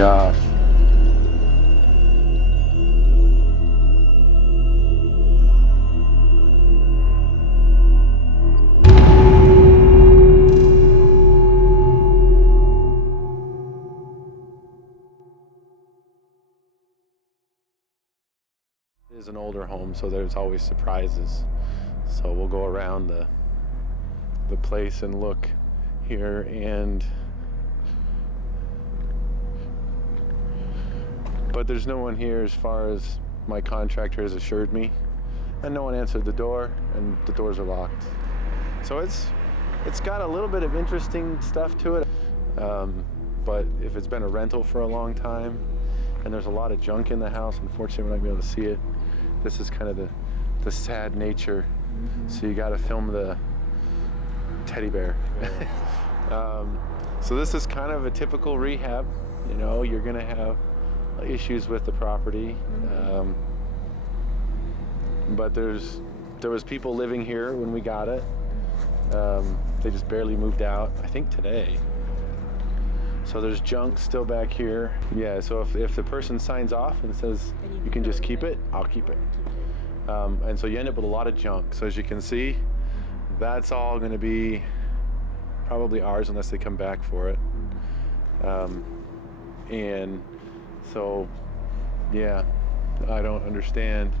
gosh. It is an older home, so there's always surprises. So we'll go around the place and look here, but there's no one here as far as my contractor has assured me, and no one answered the door, and the doors are locked. So it's got a little bit of interesting stuff to it, but if it's been a rental for a long time and there's a lot of junk in the house, unfortunately we're not gonna be able to see it. This is kind of the sad nature. So you got to film the teddy bear. So this is kind of a typical rehab. You know, you're gonna have issues with the property, but there was people living here when we got it. They just barely moved out, I think today. So there's junk still back here. Yeah, so if the person signs off and says you can just keep it, I'll keep it. And so you end up with a lot of junk. So as you can see, that's all going to be probably ours unless they come back for it. And so, yeah, I don't understand,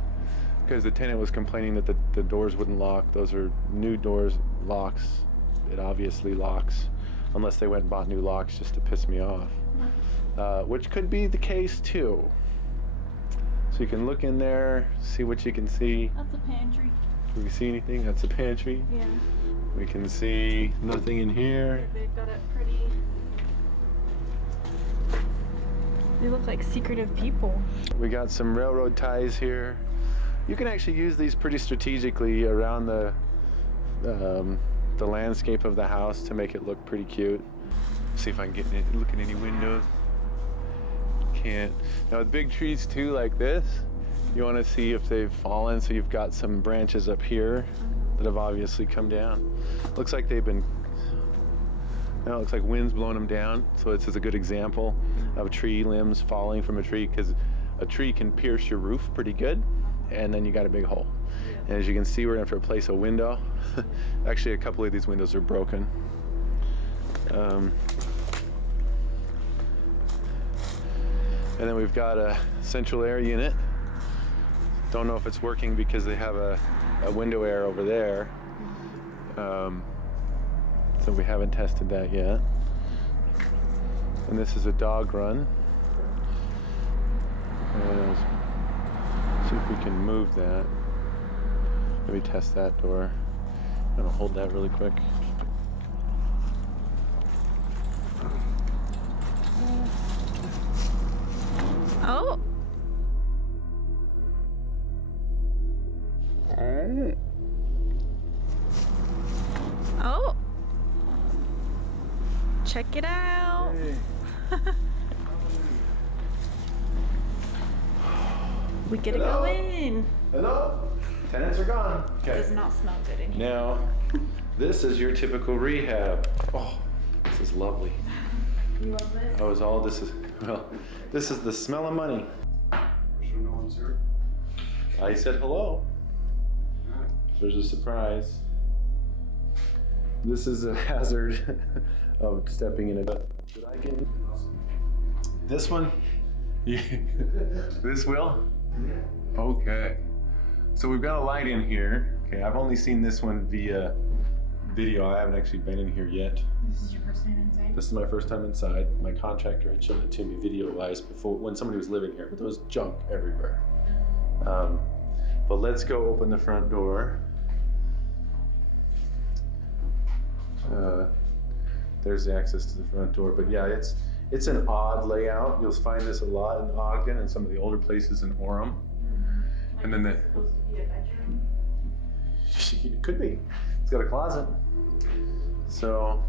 because the tenant was complaining that the doors wouldn't lock. Those are new doors, locks. It obviously locks, unless they went and bought new locks just to piss me off, which could be the case too. So you can look in there, see what you can see. That's a pantry. Can we see anything? That's a pantry. Yeah. We can see nothing in here. They've got it pretty. They look like secretive people. We got some railroad ties here. You can actually use these pretty strategically around the landscape of the house to make it look pretty cute. See if I can get look at any windows. Can't. Now with big trees too like this, you want to see if they've fallen, so you've got some branches up here that have obviously come down. Looks like they've been, it looks like wind's blowing them down, so this is a good example of tree limbs falling from a tree, because a tree can pierce your roof pretty good, and then you got a big hole. And as you can see, we're gonna have to replace a window. Actually, a couple of these windows are broken. And then we've got a central air unit. Don't know if it's working because they have a window air over there. So we haven't tested that yet. And this is a dog run. And see if we can move that. Maybe test that door. I'm gonna hold that really quick. Oh. Oh. Check it out. Hey. We get to go in. Hello? Tenants are gone. Okay. Does not smell good in here. Now, this is your typical rehab. Oh, this is lovely. You love this? Oh, is all this is, well, this is the smell of money. Sure no one's here. I said hello. There's a surprise. This is a hazard of stepping in a gut. Did I get this one? Yeah. This will? Yeah. Okay. So we've got a light in here. Okay, I've only seen this one via video. I haven't actually been in here yet. This is your first time inside? This is my first time inside. My contractor had shown it to me video-wise before, when somebody was living here, but there was junk everywhere. But let's go open the front door. There's the access to the front door, but yeah, it's an odd layout. You'll find this a lot in Ogden and some of the older places in Orem. Mm-hmm. And then it's supposed to be a bedroom? It could be. It's got a closet. So,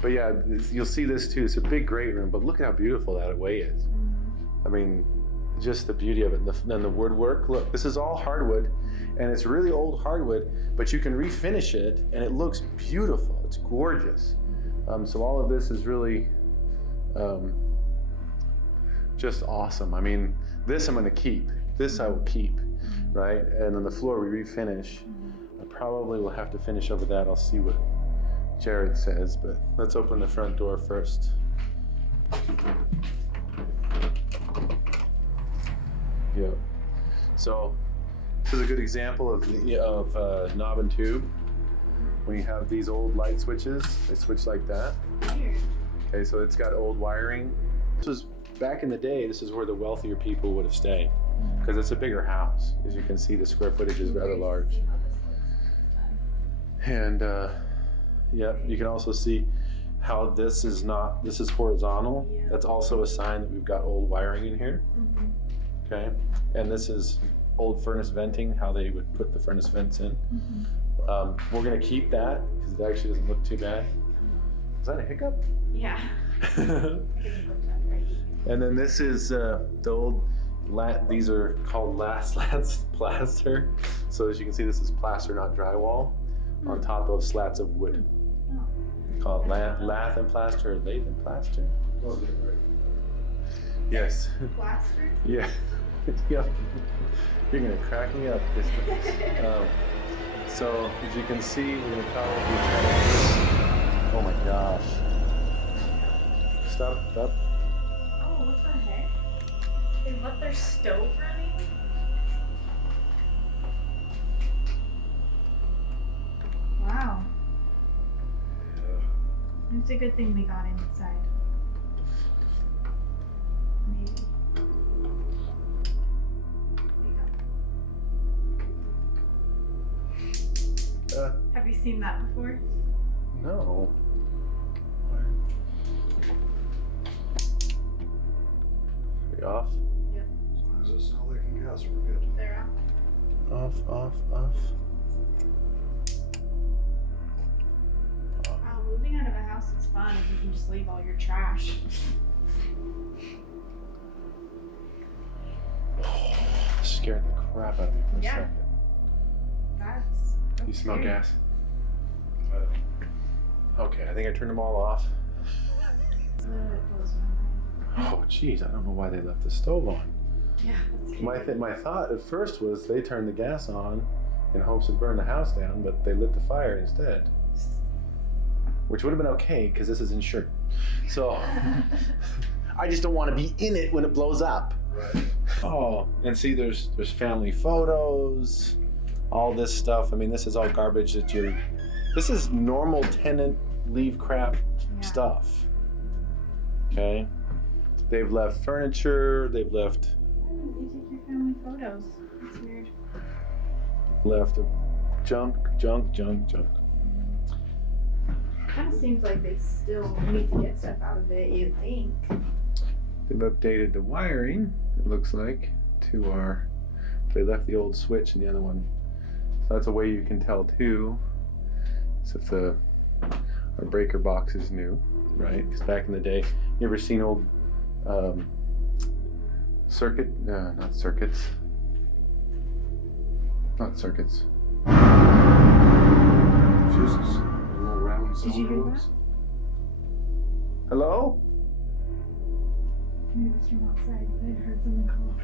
but yeah, you'll see this too. It's a big great room, but look at how beautiful that away is. I mean, just the beauty of it. And the woodwork, look, this is all hardwood, and it's really old hardwood, but you can refinish it and it looks beautiful. It's gorgeous. So all of this is really just awesome. I mean, this I'm gonna keep. This I will keep, right? And on the floor we refinish. I probably will have to finish over that. I'll see what Jared says, but let's open the front door first. Yep. So this is a good example of knob and tube. When you have these old light switches, they switch like that. Okay, so it's got old wiring. This was back in the day. This is where the wealthier people would have stayed, because it's a bigger house. As you can see, the square footage is rather large. And yeah, you can also see how this is horizontal. That's also a sign that we've got old wiring in here. Okay, and this is old furnace venting, how they would put the furnace vents in. We're gonna keep that because it actually doesn't look too bad. Is that a hiccup? Yeah. And then this is the old, these are called slats plaster. So as you can see, this is plaster, not drywall, on top of slats of wood. Called lath and plaster, or lathe and plaster. Yes. Plaster? Yeah. Yep. You're gonna crack me up, distance. So as you can see, we're gonna probably oh my gosh. Stop. Oh, what the heck? They let their stove running? Wow. It's a good thing they got inside. Maybe. Have you seen that before? No. Are we off? Yep. As long as it's not leaking gas, we're good. They're out. Off. Wow, moving out of a house is fun if you can just leave all your trash. Scared the crap out of me for a Yeah. second. That's You smell scary. gas? Okay, I think I turned them all off. It blows my mind. Oh, geez, I don't know why they left the stove on. Yeah, that's scary. My thought at first was they turned the gas on in hopes to burn the house down, but they lit the fire instead. Which would have been okay, because this is insured. So, I just don't want to be in it when it blows up. Right. Oh, and see, there's family photos, all this stuff. I mean, this is all garbage that this is normal tenant leave crap stuff. Okay? They've left furniture, they've left Why didn't you take your family photos? That's weird. junk. Kind of seems like they still need to get stuff out of it, you'd think. They've updated the wiring, it looks like, they left the old switch in the other one. So that's a way you can tell too, is if our breaker box is new, right? Because back in the day, you ever seen old not circuits. Fuses. Little round Did you hear cylinder that? ones. Hello? Maybe it was from outside, but I heard someone cough.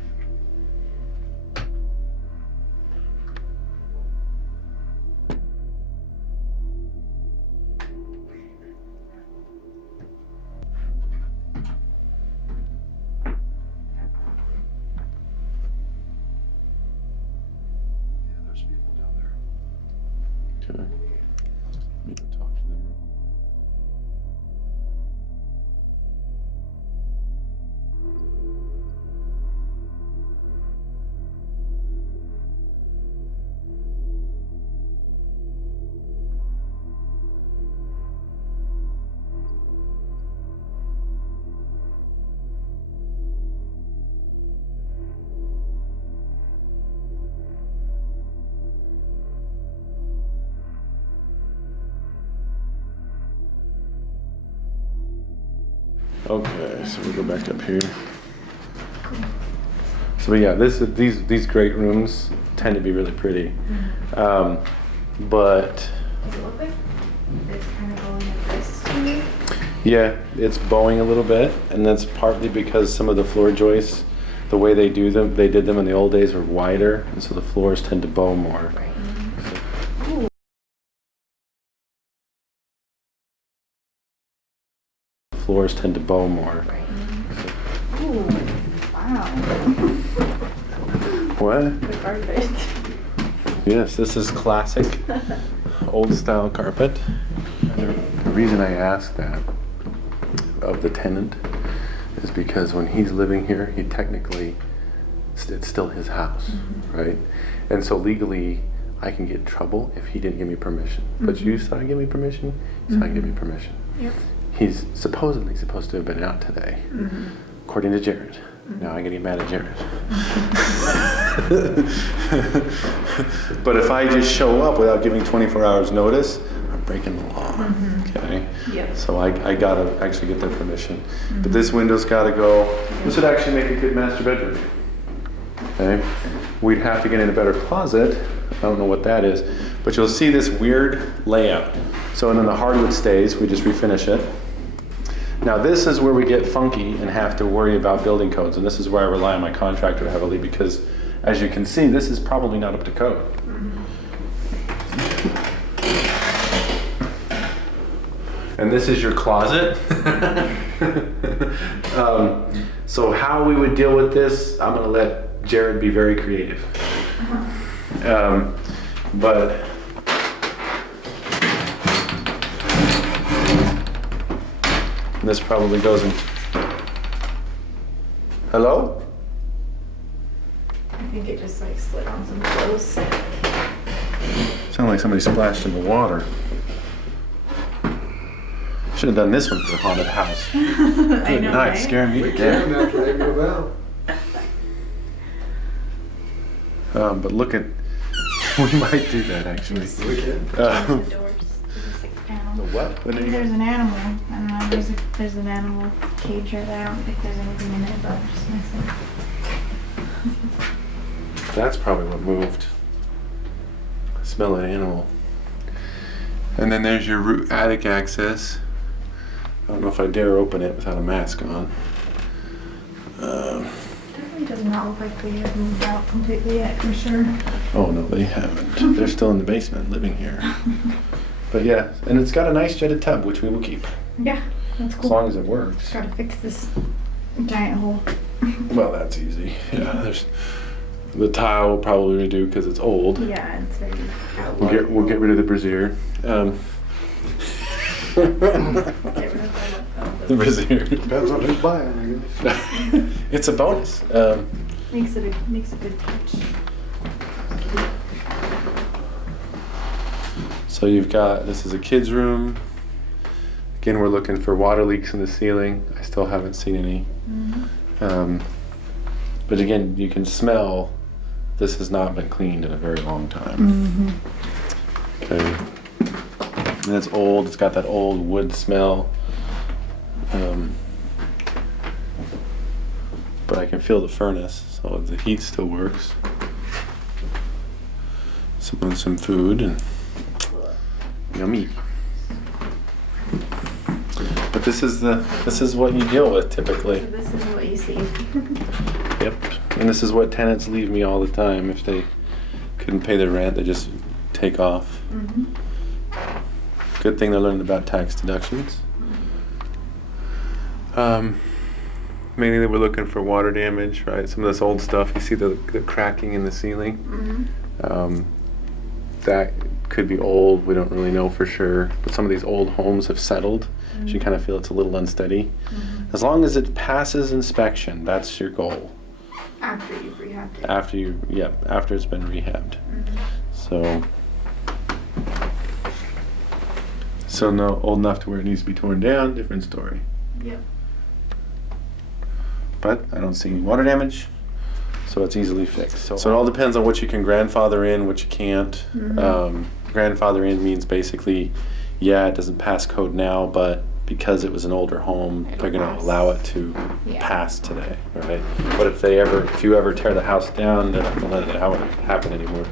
Yeah, there's people down there. Okay. Let me go talk to them real quick. Okay, so we go back up here. So yeah, these great rooms tend to be really pretty, but Does it look like it's kind of going like this to me? Yeah, it's bowing a little bit, and that's partly because some of the floor joists, the way they did them in the old days were wider, and so the floors tend to bow more. Right. Floors tend to bow more. Right. Ooh, wow. What? The carpet. Yes, this is classic old style carpet. And the reason I asked that of the tenant is because when he's living here, he technically, it's still his house, right? And so legally, I can get in trouble if he didn't give me permission. But you saw him give me permission, you saw him give me permission. Yep. He's supposedly supposed to have been out today, according to Jared. Now I get mad at Jared. But if I just show up without giving 24 hours notice, I'm breaking the law. Okay. Yep. So I gotta actually get their permission. But this window's gotta go. This would actually make a good master bedroom. Okay. We'd have to get in a better closet. I don't know what that is, but you'll see this weird layout. So and then the hardwood stays. We just refinish it. Now this is where we get funky and have to worry about building codes, and this is where I rely on my contractor heavily because, as you can see, this is probably not up to code. And this is your closet. So how we would deal with this, I'm gonna let Jared be very creative. But this probably goes in. Hello? I think it just like slid on some clothes. Sounded like somebody splashed in the water. Should have done this one for the haunted house. I Good know, night, right? scaring me We to death. can after they move out. But look at, we might do that actually. We can. The doors. There's a 6 panel. The what? What Maybe did you- there's an animal. I don't know. There's an animal cage right there. I don't think there's anything in it, but I'm just missing. That's probably what moved. I smell an animal. And then there's your attic access. I don't know if I dare open it without a mask on. Definitely does not look like they have moved out completely yet, for sure. Oh no, they haven't. They're still in the basement living here. But yeah, and it's got a nice jetted tub, which we will keep, Yeah, that's as cool. long as it works. Gotta fix this giant hole. Well, that's easy. Yeah, there's the tile will probably redo because it's old. Yeah, it's very We'll get rid of the brazier. Get rid of The brazier. Depends on who's buying, I guess. It's a bonus. makes a good touch. So you've got, this is a kid's room. Again, we're looking for water leaks in the ceiling. I still haven't seen any. But again, you can smell this has not been cleaned in a very long time. Okay. And it's old, it's got that old wood smell. But I can feel the furnace, so the heat still works. Some food and yummy. But this is what you deal with typically. So this is what you see. Yep. And this is what tenants leave me all the time. If they couldn't pay their rent, they just take off. Good thing they're learning about tax deductions. Mainly we're looking for water damage, right? Some of this old stuff, you see the cracking in the ceiling. That could be old, we don't really know for sure. But some of these old homes have settled, so you kind of feel it's a little unsteady. As long as it passes inspection, that's your goal. After you've rehabbed it. After it's been rehabbed. So no, old enough to where it needs to be torn down, different story. Yep. But I don't see any water damage, so it's easily fixed. So it all depends on what you can grandfather in, what you can't. Grandfather in means basically, it doesn't pass code now, but because it was an older home, they're going to allow it to pass today, right? But if you ever tear the house down, they're not going to let it happen anymore.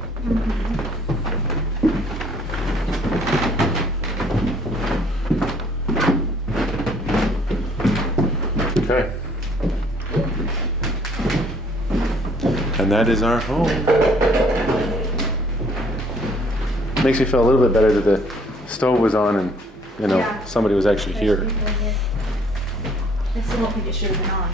And that is our home. Makes me feel a little bit better that the stove was on and, you know, Yeah. somebody was actually There's here. people here. I still don't think it should have been on.